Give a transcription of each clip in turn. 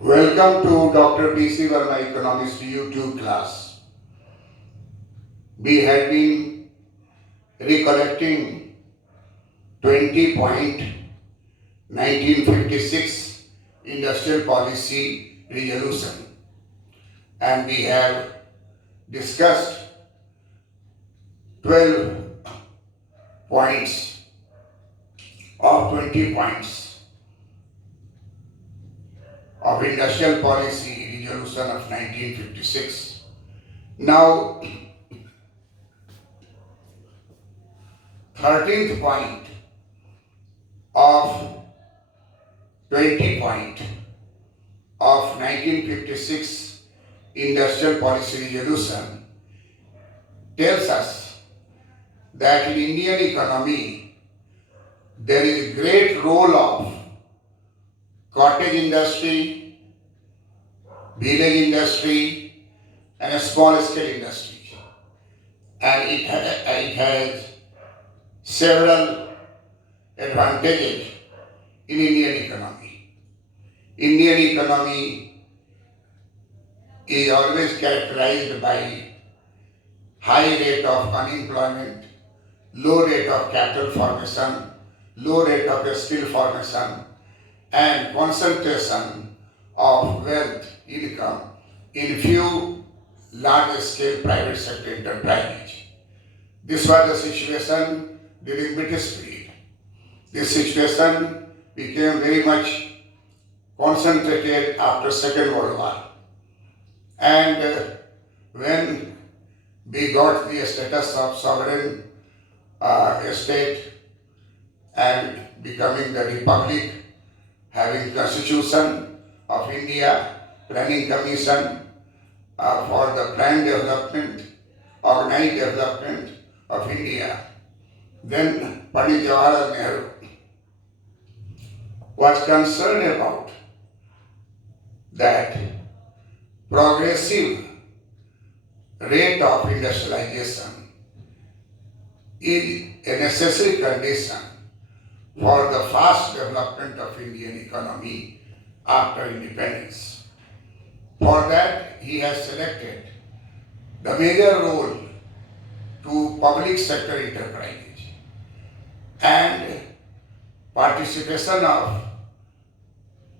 Welcome to Dr. P.C. Verma Economist YouTube class. We had been recollecting 20.1956 Industrial Policy Resolution, and we have discussed 12 points of 20 points of Industrial Policy Resolution of 1956. Now, 13th point of 20 point of 1956 Industrial Policy Resolution tells us that in Indian economy there is a great role of cottage industry, village industry, and a small scale industry. And it has several advantages in Indian economy. Indian economy is always characterized by high rate of unemployment, low rate of capital formation, low rate of skill formation, and concentration of wealth income in few large-scale private sector enterprises. This was the situation during British period. This situation became very much concentrated after Second World War. And when we got the status of sovereign state and becoming the republic, having Constitution of India, Planning Commission for the planned development, organized development of India. Then Pandit Jawaharlal Nehru was concerned about that progressive rate of industrialization is a necessary condition for the fast development of Indian economy after independence. For that, he has selected the major role to public sector enterprises and participation of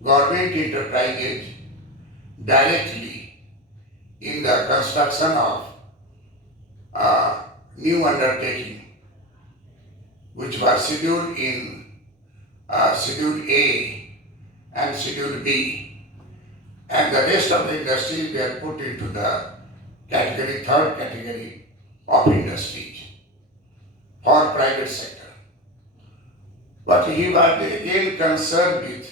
government enterprises directly in the construction of new undertaking, which was scheduled in Schedule A and Schedule B, and the rest of the industries were put into the third category of industries for private sector. But he was again concerned with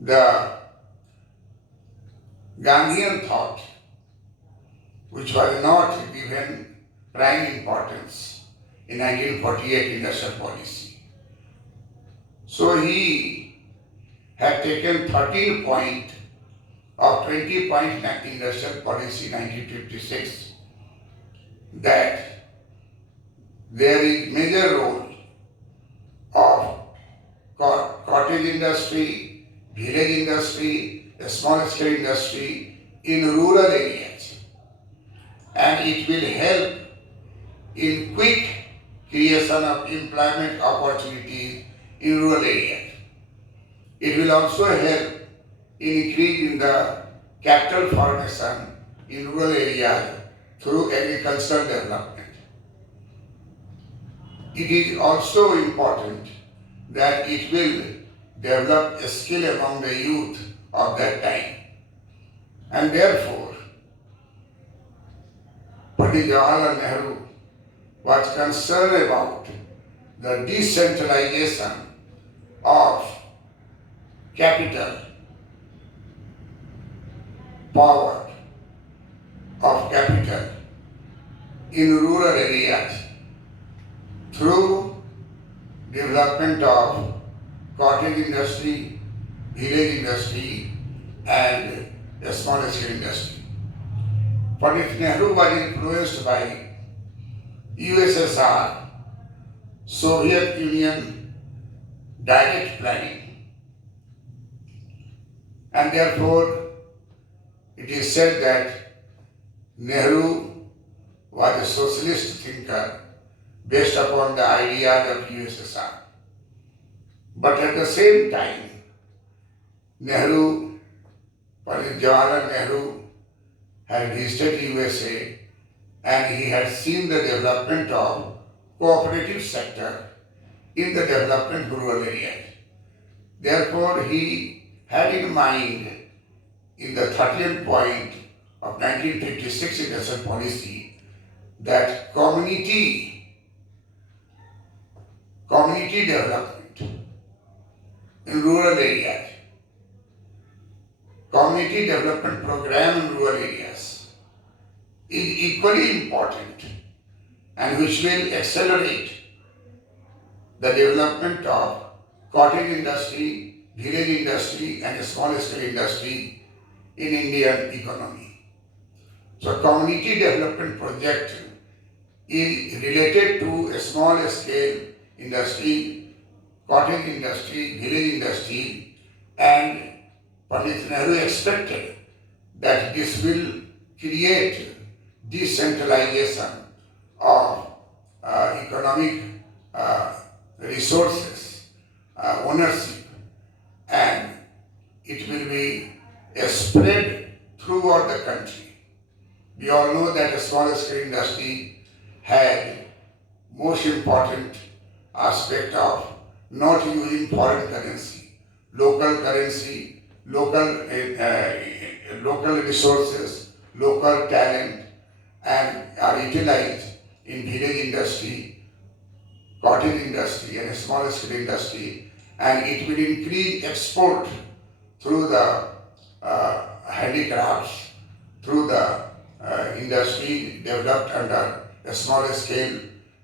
the Gandhian thought, which was not given prime importance in 1948 industrial policy. So he had taken 13 points of 20-point industrial policy 1956 that there is major role of cottage industry, village industry, small scale industry in rural areas, and it will help in quick creation of employment opportunities in rural areas. It will also help in increasing the capital formation in rural areas through agricultural development. It is also important that it will develop a skill among the youth of that time. And therefore, Pandit Jawaharlal Nehru was concerned about the decentralization of capital, power of capital in rural areas through development of cottage industry, village industry, and a small scale industry. Pandit Nehru was influenced by USSR, Soviet Union direct planning, And therefore, it is said that Nehru was a socialist thinker based upon the ideas of USSR. But at the same time, Pandit Jawaharlal Nehru had visited USA and he had seen the development of cooperative sector in the development rural areas. Therefore, he had in mind in the 30th point of 1956 industrial policy that community development in rural areas, community development program in rural areas is equally important and which will accelerate the development of cottage industry, village industry and small scale industry in Indian economy. So community development project is related to a small scale industry, cottage industry, village industry, and Pandit Nehru expected that this will create decentralization of economic resources, ownership, and it will be spread throughout the country. We all know that a small scale industry had most important aspect of not using foreign currency, local resources, local talent, and are utilized in village industry, cottage industry, and small scale industry, and it will increase export through the handicrafts, through the industry developed under a smaller scale,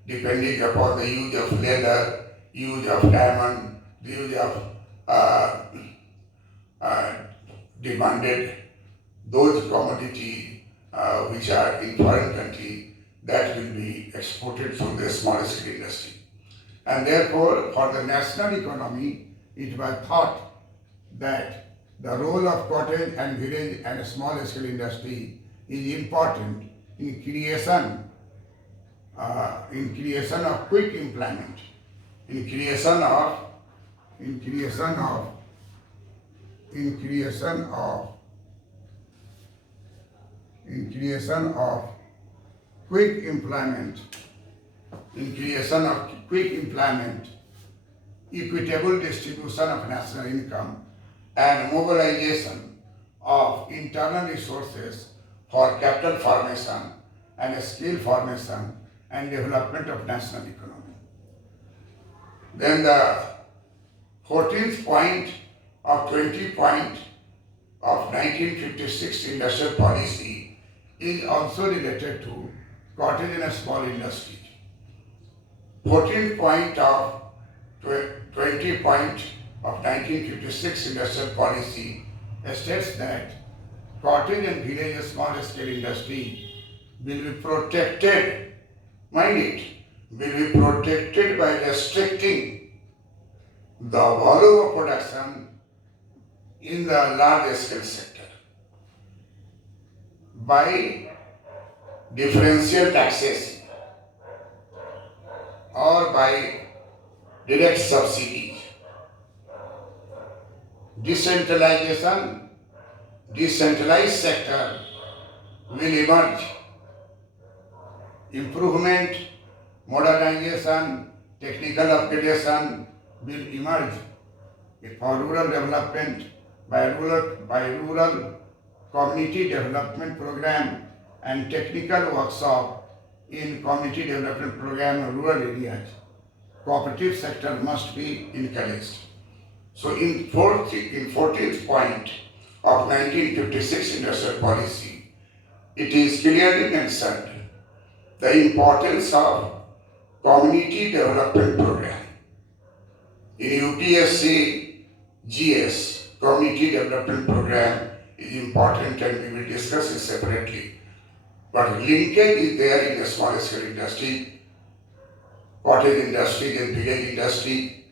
depending upon the use of leather, use of diamond, the use of demanded those commodity which are in foreign country that will be exported through the small scale industry. And therefore, for the national economy, it was thought that the role of cottage and village and small scale industry is important in creation of quick employment, in creation of quick employment, equitable distribution of national income, and mobilization of internal resources for capital formation and skill formation and development of national economy. Then the 14th point of 20 point of 1956 industrial policy is also related to cottage and small industry. 14th point of 20 point of 1956 industrial policy states that cottage and village small scale industry will be protected, mind it, will be protected by restricting the volume of production in the large scale sector by differential taxation or by direct subsidies. Decentralized sector will emerge. Improvement, modernization, technical upgradation will emerge for rural development by rural community development program and technical workshop in community development program in rural areas. Cooperative sector must be encouraged. So in 14th point of 1956 industrial policy, it is clearly mentioned the importance of community development program. In UPSC GS, community development program is important and we will discuss it separately. But linkage is there in the small scale industry, cottage industry and village industry,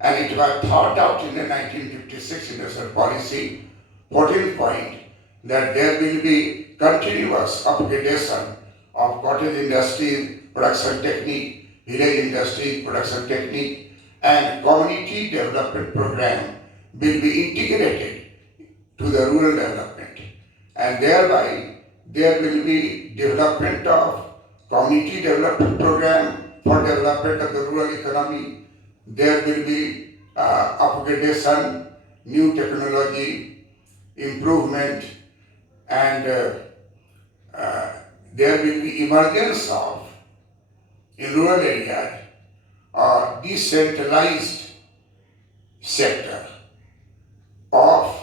and it was thought out in the 1956 industrial policy 14th point, that there will be continuous upgradation of cottage industry production technique, village industry production technique, and community development program will be integrated to the rural development, and thereby there will be development of community development program for development of the rural economy. There will be upgradation, new technology, improvement, and there will be emergence of, in rural areas, a decentralized sector of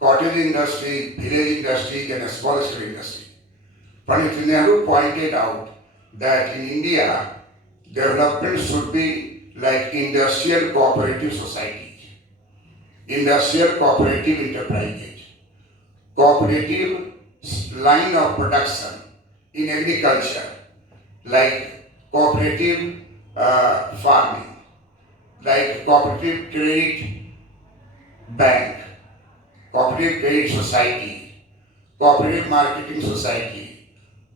cottage industry, village industry, and small scale industry. Pandit Nehru pointed out that in India, development should be like industrial cooperative societies, industrial cooperative enterprises, cooperative line of production in agriculture, like cooperative farming, like cooperative credit bank, cooperative credit society, cooperative marketing society.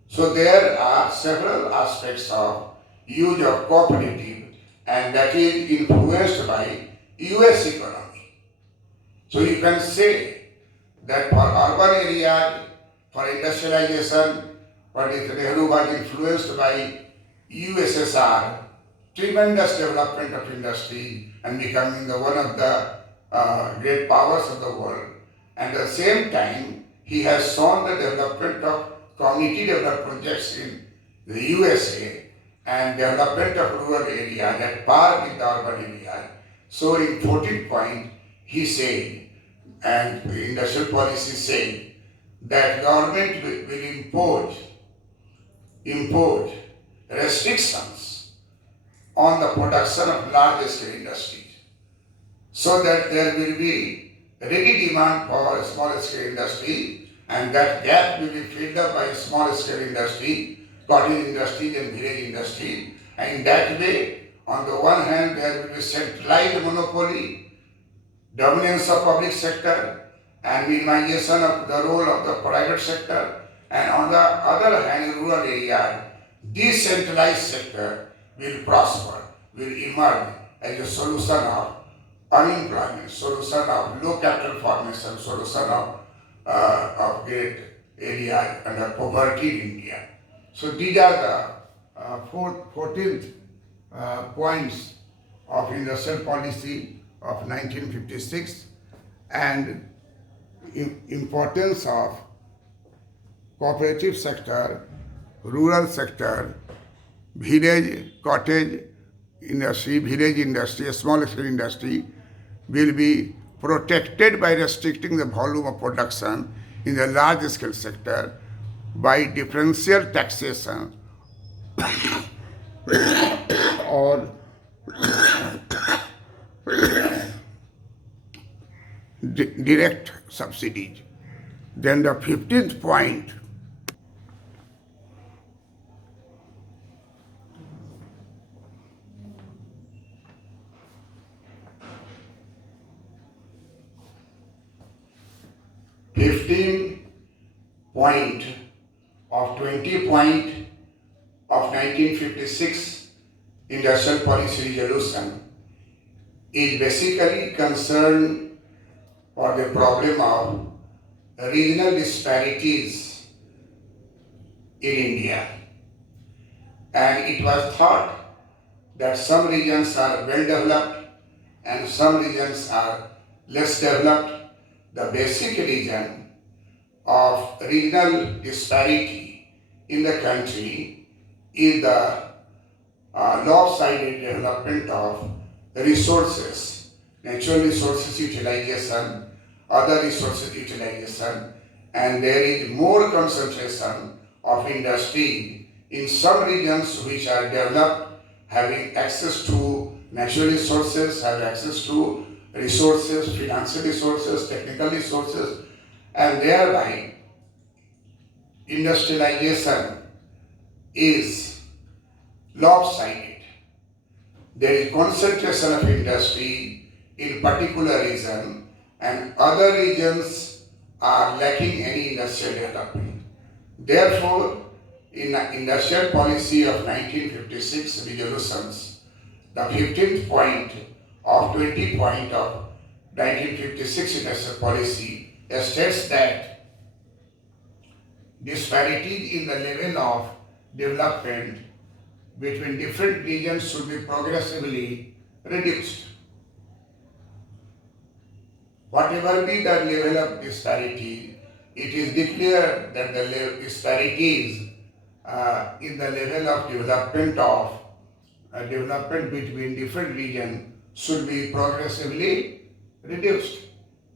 So there are several aspects of use of cooperative, and that is influenced by US economy. So you can say that for urban areas, for industrialization, Pandit Nehru was influenced by USSR, tremendous development of industry and becoming one of the great powers of the world. And at the same time, he has shown the development of community development projects in the USA and development of rural areas at par with the urban area. So in 14th point, he said, and the industrial policy said, that government will impose restrictions on the production of large scale industries, so that there will be ready demand for small scale industry, and that gap will be filled up by small scale industry, cottage industry and village industry. And in that way, on the one hand, there will be centralized monopoly, dominance of public sector, and minimization of the role of the private sector. And on the other hand, in rural area, decentralized sector will prosper, will emerge as a solution of unemployment, solution of low capital formation, solution of great area and poverty in India. So these are the 14th points of industrial policy of 1956, and importance of cooperative sector, rural sector, village, cottage industry, village industry, small scale industry will be protected by restricting the volume of production in the large scale sector by differential taxation or direct subsidies. Then the 15th point, point of 20 point of 1956 Industrial Policy Resolution is basically concerned for the problem of regional disparities in India. And it was thought that some regions are well developed and some regions are less developed. The basic reason of regional disparity in the country is the lopsided development of resources, natural resources utilization, other resources utilization, and there is more concentration of industry in some regions which are developed, having access to natural resources, have access to resources, financial resources, technical resources, and thereby industrialization is lopsided. There is concentration of industry in particular region, and other regions are lacking any industrial development. Therefore, in the industrial policy of 1956 resolutions, the 15th point of 20 point of 1956 industrial policy states that disparities in the level of development between different regions should be progressively reduced. Whatever be the level of disparity, it is declared that the disparities in the level of development between different regions should be progressively reduced.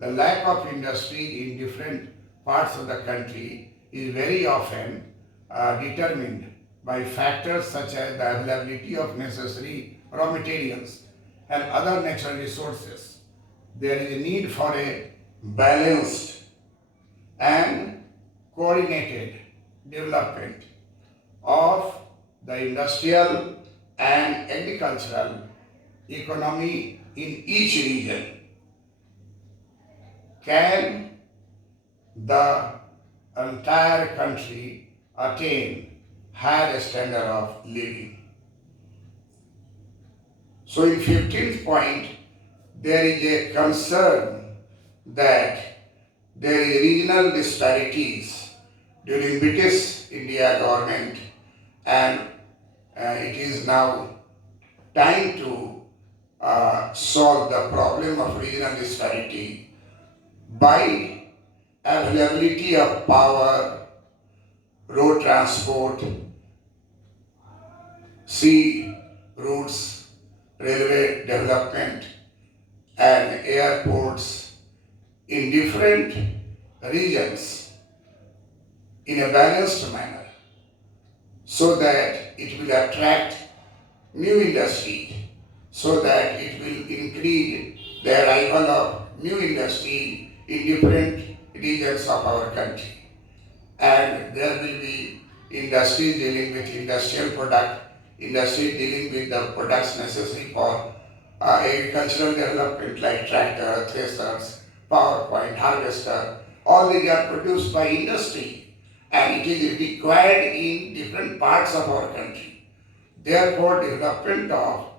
The lack of industry in different parts of the country is very often determined by factors such as the availability of necessary raw materials and other natural resources. There is a need for a balanced and coordinated development of the industrial and agricultural economy in each region. Can the entire country attain higher standard of living? So in 15th point, there is a concern that there is regional disparities during British India government, and it is now time to solve the problem of regional disparity by availability of power, road transport, sea routes, railway development, and airports in different regions in a balanced manner, so that it will attract new industry, so that it will increase the arrival of new industry in different regions of our country. And there will be industries dealing with industrial product, industry dealing with the products necessary for agricultural development like tractor, threshers, power point, harvester. All these are produced by industry, and it is required in different parts of our country. Therefore, development of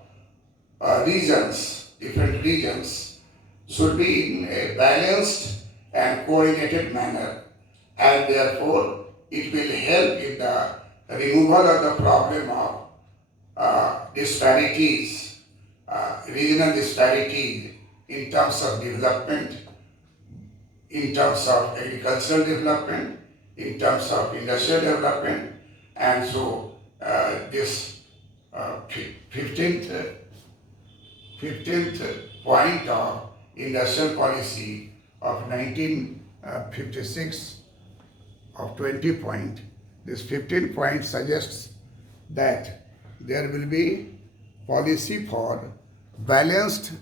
different regions, should be in a balanced and coordinated manner, and therefore it will help in the removal of the problem of disparities, regional disparities in terms of development, in terms of agricultural development, in terms of industrial development, and so this 15th point of industrial policy of 1956 of 20 point, this 15 point suggests that there will be policy for balanced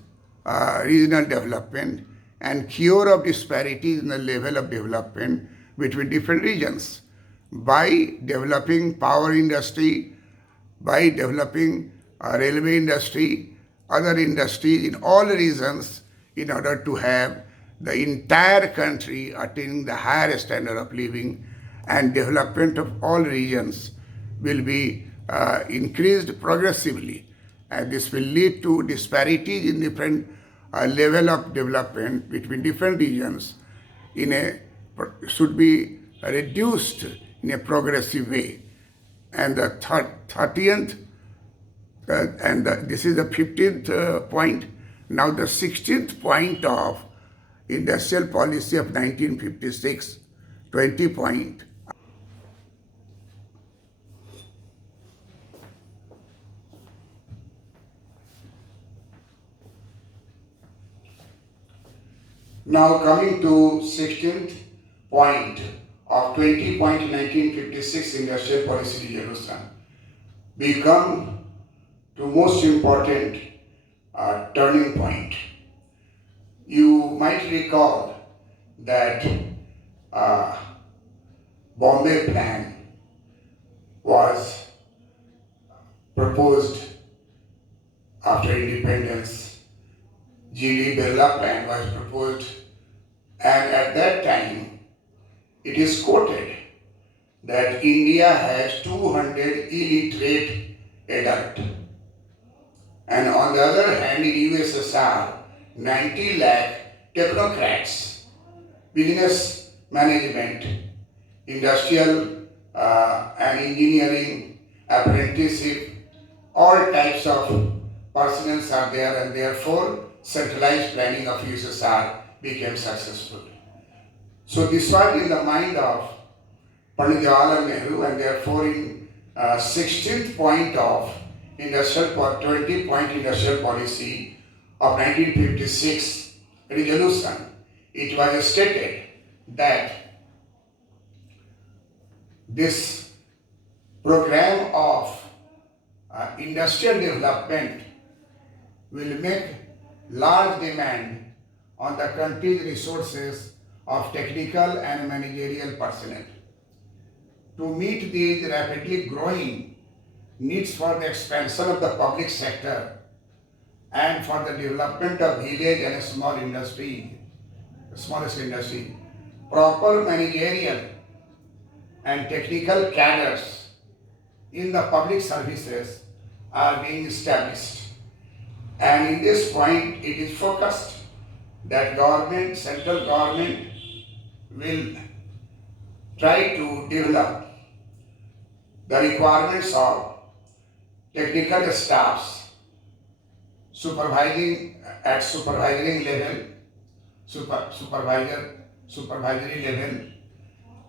regional development and cure of disparities in the level of development between different regions by developing power industry, by developing railway industry, other industries in all regions, in order to have the entire country attaining the higher standard of living, and development of all regions will be increased progressively, and this will lead to disparities in different level of development between different regions should be reduced in a progressive way. And the 30th this is the 15th point. Now the 16th point of industrial policy of 1956, 20 point. Now coming to 16th point of 20 point 1956 industrial policy resolution, we come to most important turning point. You might recall that Bombay Plan was proposed after independence. G.D. Birla Plan was proposed And at that time, it is quoted that India has 200 illiterate adult. And on the other hand, in USSR, 90 lakh technocrats, business management, industrial and engineering, apprenticeship, all types of personnel are there, and therefore centralized planning of USSR became successful. So this was in the mind of Pandit Jawaharlal Nehru, and therefore in 16th point of 20-point industrial policy of 1956 resolution, it was stated that this program of industrial development will make large demand on the country's resources of technical and managerial personnel. To meet these rapidly growing needs for the expansion of the public sector and for the development of village and smallest industry, proper managerial and technical cadres in the public services are being established. And in this point, it is focused that central government will try to develop the requirements of technical staffs supervising at supervisory level, supervisory level.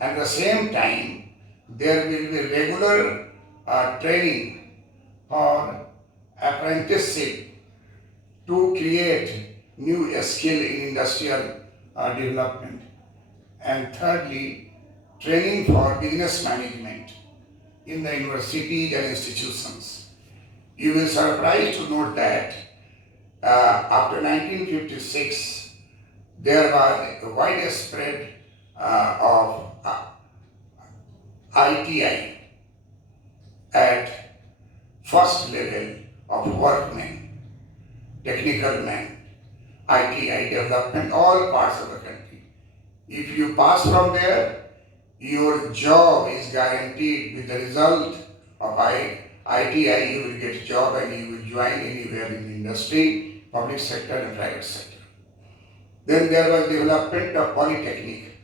At the same time, there will be regular training for apprenticeship to create new skill in industrial development. And thirdly, training for business management in the universities and institutions. You will be surprised to note that after 1956, there was a widespread of ITI at first level of workmen, technical men, ITI development, all parts of the country. If you pass from there, your job is guaranteed. With the result of ITI, you will get a job and you will join anywhere in the industry, public sector and private sector. Then there was development of polytechnic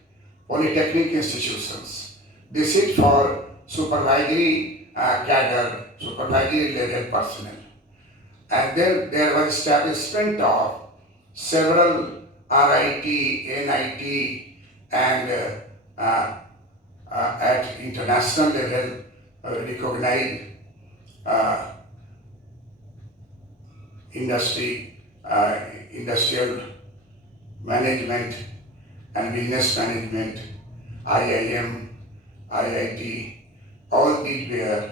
institutions. This is for supervisory cadre, supervisory level personnel. And then there was establishment of several RIT, NIT, and at international level recognized industrial management and business management, IIM, IIT, all these were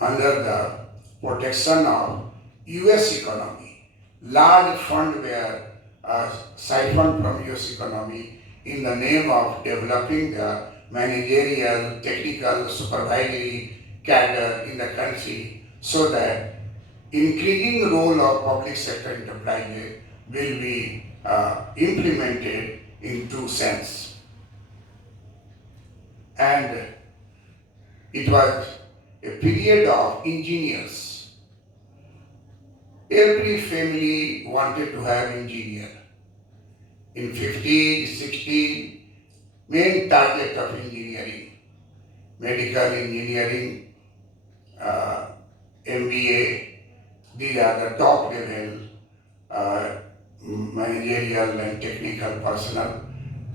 under the protection of US economy. Large funds were siphoned from US economy in the name of developing the managerial, technical, supervisory cadre in the country, so that increasing role of public sector enterprises will be implemented in two sense. And it was a period of engineers. Every family wanted to have engineer. In 50s, 60s, main target of engineering, medical engineering, MBA, these are the top level managerial and technical personnel,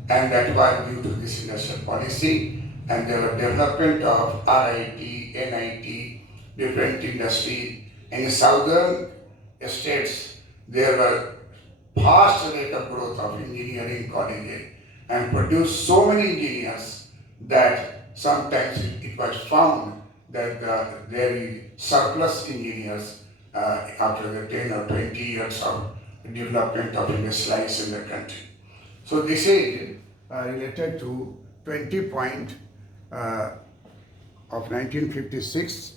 and that was due to this industrial policy. And there was development of RIT, NIT, different industries. In southern states, there were fast rate of growth of engineering colleges and produced so many engineers that sometimes it was found that there is surplus engineers after the 10 or 20 years of development of industrialized in the country. So this is related to 20 point of 1956,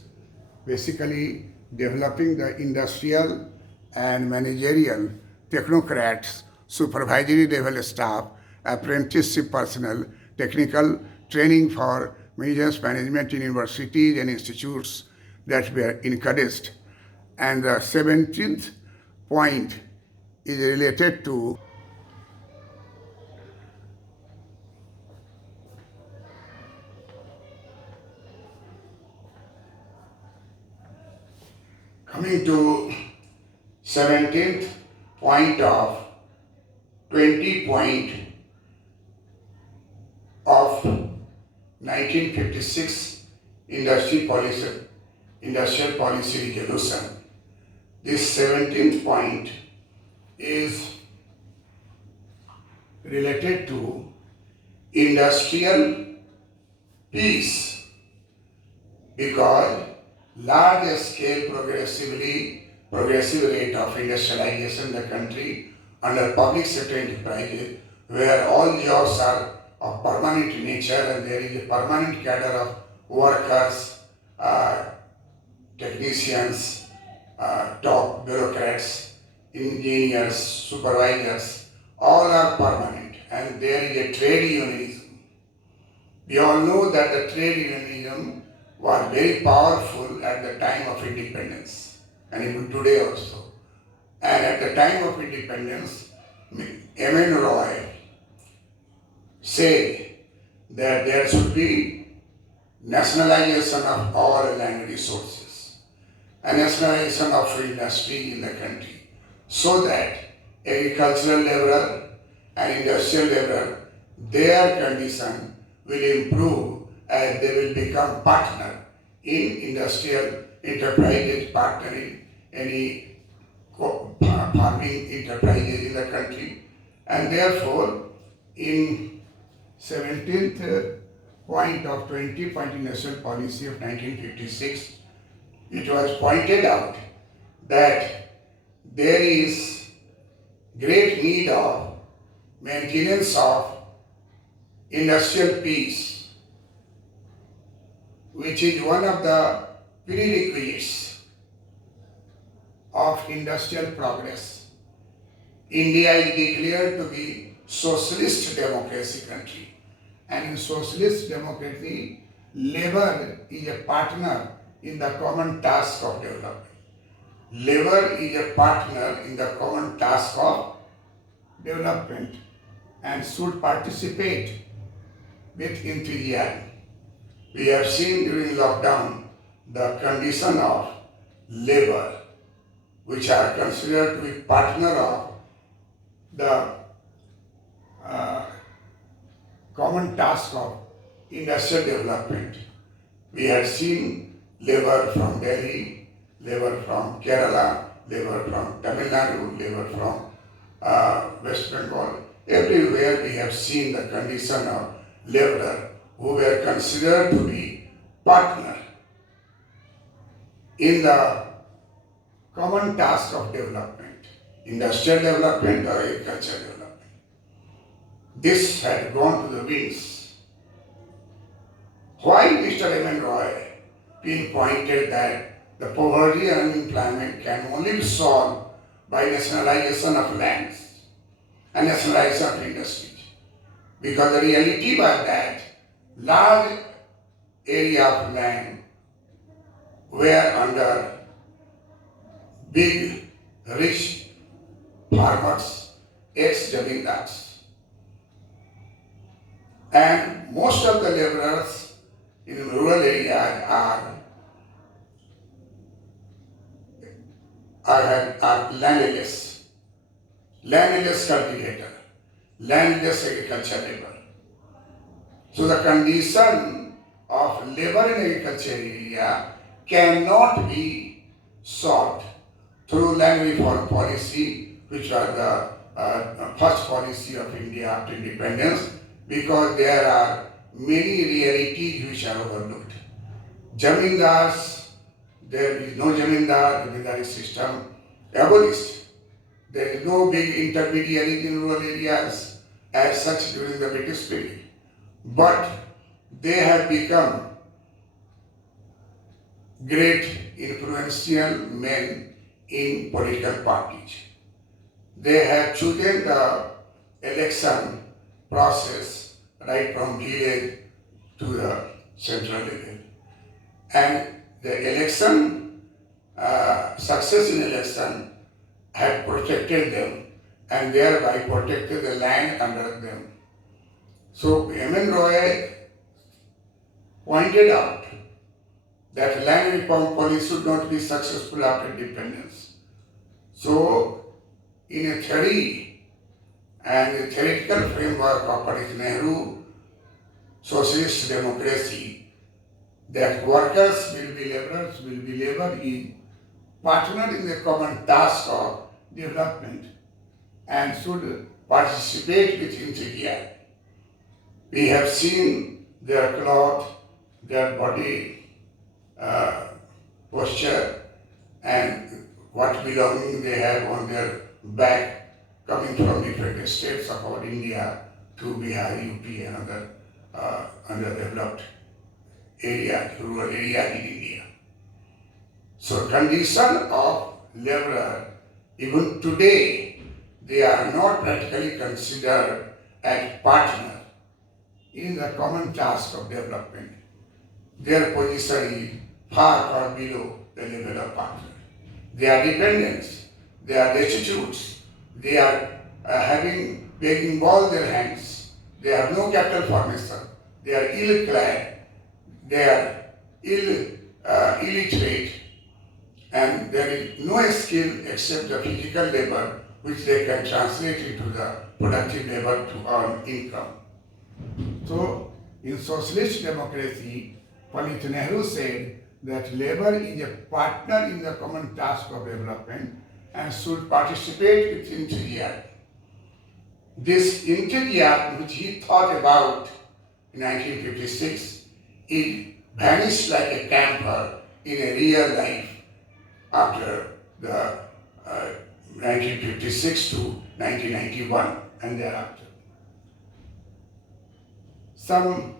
basically developing the industrial and managerial technocrats, supervisory level staff, apprenticeship personnel, technical training for business management in universities and institutes that were encouraged. And the 17th point is related to coming to 17th point of 20 point of 1956 industrial policy resolution. This 17th point is related to industrial peace, because large scale progressive rate of industrialization in the country under public sector enterprises, where all jobs are of permanent nature and there is a permanent cadre of workers, technicians, top bureaucrats, engineers, supervisors, all are permanent, and there is a trade unionism. We all know that the trade unionism was very powerful at the time of independence, and even today also. And at the time of independence, M.N. Roy said that there should be nationalization of all land resources and nationalization of industry in the country, so that agricultural laborer and industrial laborer, their condition will improve as they will become partner in industrial enterprises, partner in any farming enterprises in the country. And therefore, in 17th point of 20 point national policy of 1956, it was pointed out that there is great need of maintenance of industrial peace, which is one of the prerequisites of industrial progress. India is declared to be socialist democracy country, and in socialist democracy, labor is a partner in the common task of development. Labor is a partner in the common task of development and should participate with enthusiasm. We have seen during lockdown the condition of labor, which are considered to be partner of the common task of industrial development. We have seen labor from Delhi, labor from Kerala, labor from Tamil Nadu, labor from West Bengal. Everywhere we have seen the condition of laborer who were considered to be partner in the common task of development, industrial development or agricultural development. This had gone to the winds. Why Mr. M.N. Roy pinpointed that the poverty and unemployment can only be solved by nationalization of lands and nationalization of industries? Because the reality was that large area of land were under big, rich farmers, ex-jamindars. And most of the laborers in rural areas are landless cultivator, landless agriculture labor. So the condition of labor in agriculture area cannot be solved through land reform policy, which was the first policy of India after independence, because there are many realities which are overlooked. Jamindars, there is no jamindari system abolished. There is no big intermediaries in rural areas as such during the British period. But they have become great influential men in political parties. They have chosen the election process right from village to the central level. And the election, success in election had protected them and thereby protected the land under them. So M.N. Roy pointed out that land reform policy should not be successful after independence. So, in a theory and a theoretical framework of Pandit Nehru socialist democracy, that workers will be laborers, will be labor in partner in the common task of development and should participate with interior. We have seen their cloth, their body posture, and what belonging they have on their back coming from different states of our India to Bihar, UP and other underdeveloped area, rural area in India. So condition of laborer, even today, they are not practically considered as partner in the common task of development. Their position is far, far below the level of partner. They are dependents, they are destitutes, they are begging all their hands, they have no capital formation, they are ill-clad, they are illiterate, and there is no skill except the physical labor which they can translate into the productive labor to earn income. So, in socialist democracy, Pandit Nehru said that labor is a partner in the common task of development and should participate with interior. This interior which he thought about in 1956, it vanished like a camphor in a real life after the 1956 to 1991 and thereafter. Some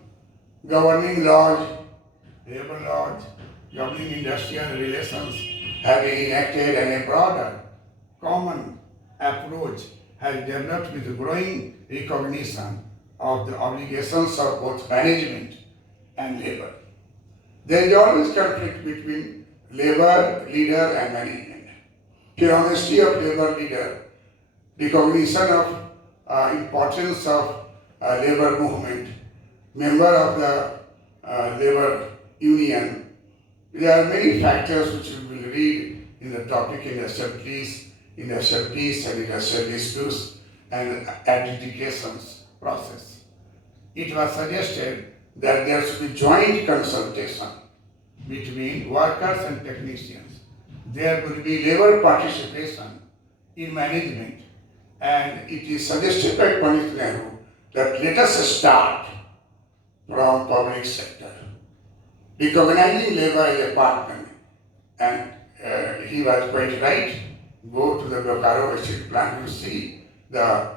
governing laws, labor laws, governing industrial relations have been enacted, and a broader common approach has developed with growing recognition of the obligations of both management and labor. There is always conflict between labor leader and management. The honesty of labor leader, recognition of importance of labor movement, member of the labor union. There are many factors which we will read in the topic industrial peace and industrial disputes and adjudications process. It was suggested that there should be joint consultation between workers and technicians. There will be labor participation in management, and it is suggested by Pandit Nehru that let us start from public sector, recognizing labor as a partner. And he was quite right. Go to the Bokaro steel plant, you see the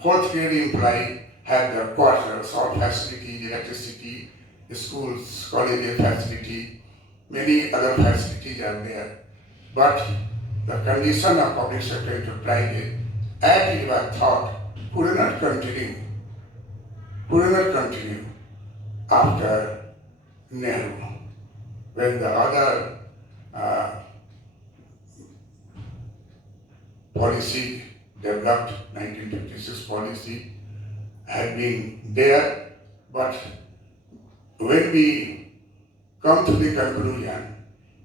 fourth grade employee have the quarters, all facilities, electricity, schools, colleges facility, many other facilities are there. But the condition of public sector enterprises, as it was thought, could not continue after Nehru, when the other policy developed, 1956 policy, had been there, but when we come to the conclusion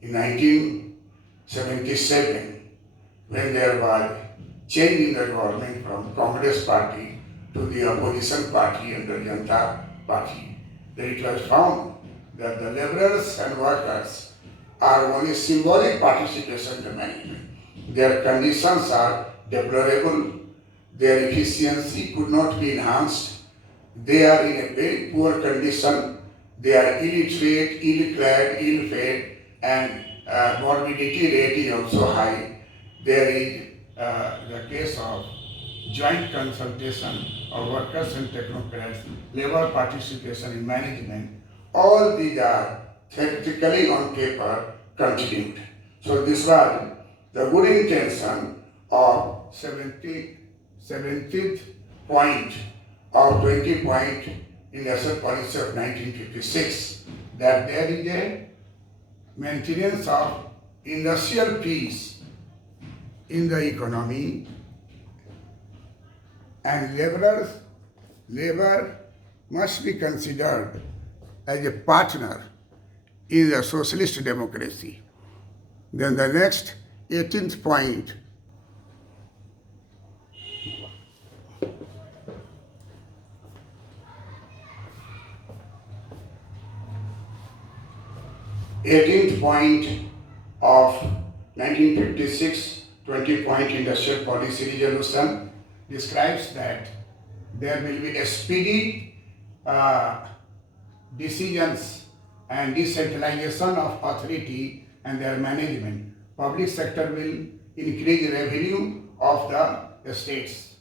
in 1977, when there was change in the government from Congress party to the opposition party under Janata Party, that it was found that the laborers and workers are only symbolic participation in the management. Their conditions are deplorable, their efficiency could not be enhanced, they are in a very poor condition, they are illiterate, ill-clad, ill-fed, and morbidity rate is also high. There is the case of joint consultation of workers and technocrats, labor participation in management. All these are theoretically on paper continued. So this was the good intention of 70th point of 20-point industrial policy of 1956, that there is a maintenance of industrial peace in the economy, and labor must be considered as a partner in the socialist democracy. Then the next 18th point, of 1956 20-point industrial policy resolution describes that there will be a speedy decisions and decentralization of authority and their management. Public sector will increase revenue of the states.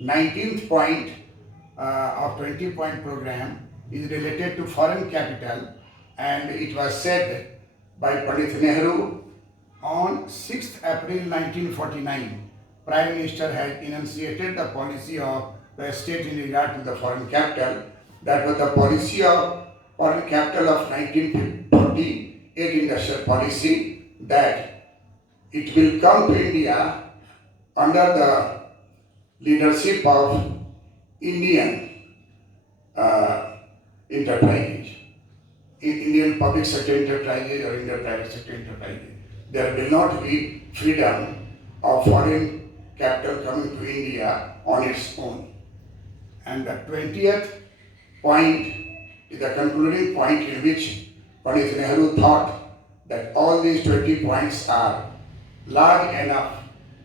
19th point of 20-point program is related to foreign capital, and it was said by Pandit Nehru on 6th April 1949. Prime Minister had enunciated the policy of the state in regard to the foreign capital. That was the policy of foreign capital of 1948 industrial policy, that it will come to India under the leadership of Indian enterprises, Indian public sector enterprises or Indian private sector enterprises. There will not be freedom of foreign capital coming to India on its own. And the 20th point is the concluding point in which Pandit Nehru thought that all these 20 points are large enough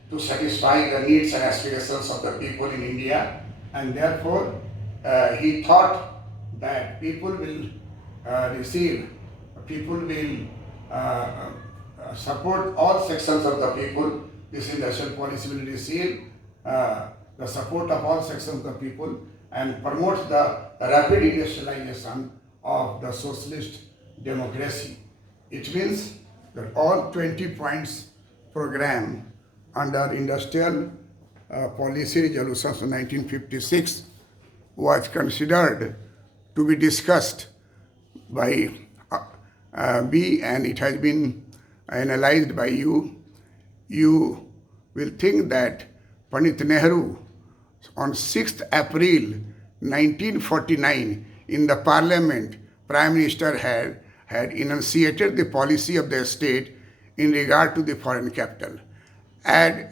to satisfy the needs and aspirations of the people in India, and therefore he thought that people will support all sections of the people. This industrial policy will receive the support of all sections of the people and promote the rapid industrialization of the socialist democracy. It means that all 20 points program under industrial policy resolutions of 1956 was considered to be discussed by me, and it has been analyzed by you. You will think that Pandit Nehru on 6th April 1949 in the parliament, Prime Minister had enunciated the policy of the state in regard to the foreign capital. And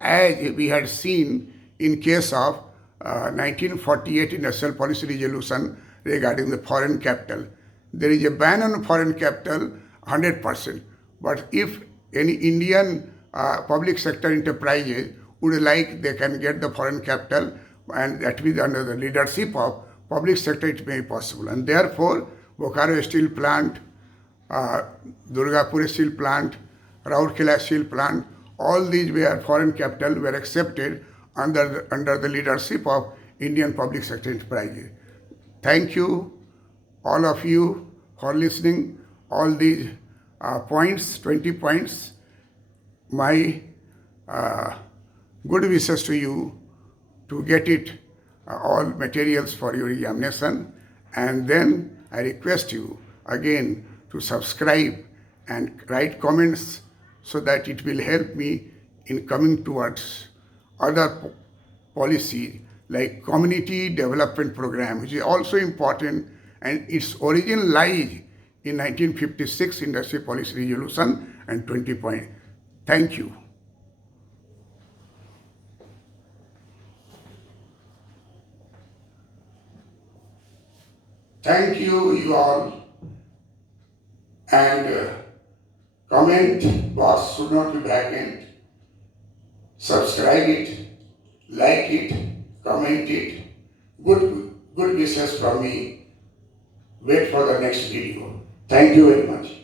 as we had seen in case of 1948 industrial policy resolution regarding the foreign capital, there is a ban on foreign capital 100%. But if any Indian public sector enterprises would like, they can get the foreign capital, and that is under the leadership of public sector, it may be possible. And therefore, Bokaro Steel Plant, Durgapur Steel Plant, Rourkela Steel Plant, all these were foreign capital were accepted under the leadership of Indian public sector enterprises. Thank you, all of you, for listening all these points, 20 points. My good wishes to you to get it, all materials for your examination. And then I request you again to subscribe and write comments so that it will help me in coming towards other policy like community development program, which is also important, and its origin lies in 1956 Industry Policy Resolution and 20 point. Thank you. Thank you, you all. And comment box should not be vacant. Subscribe it, like it, comment it. Good wishes from me. Wait for the next video. Thank you very much.